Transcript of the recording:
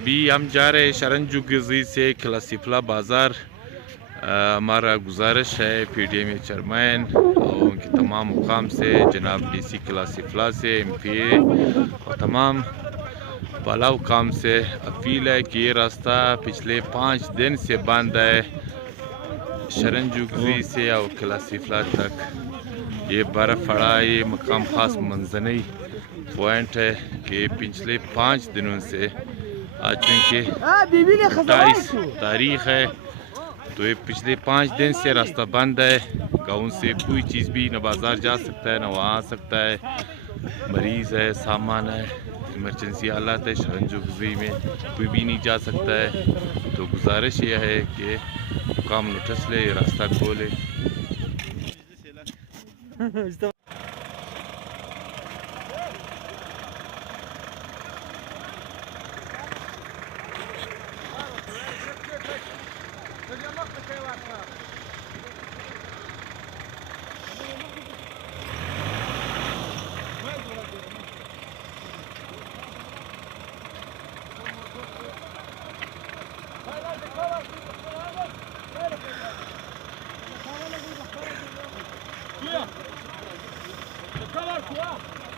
ابھی ہم جا رہے ہیں شرنجو گزی سے کلاسیفلا بازار. ہمارا گزارش ہے پی ڈی ایم چیئرمین اور ان کے تمام مقام سے، جناب ڈی سی کلاسیفلا سے، ایم پی اے اور تمام بالا حکام سے اپیل ہے کہ یہ راستہ پچھلے 5 دن سے بند ہے. شرنجو گزی سے اور کلاسیفلا تک یہ برف پڑا. یہ مقام خاص منزنی پوائنٹ ہے کہ پچھلے 5 دنوں سے آج چونکہ 28 تاریخ ہے تو یہ پچھلے 5 دن سے راستہ بند ہے. گاؤں سے کوئی چیز بھی نہ بازار جا سکتا ہے نہ وہاں آ سکتا ہے. مریض ہے، سامان ہے، ایمرجنسی حالات ہے. شرنجو گزی میں کوئی بھی نہیں جا سکتا ہے. تو گزارش یہ ہے کہ حکام نوٹس لے، راستہ کھولے. Cover,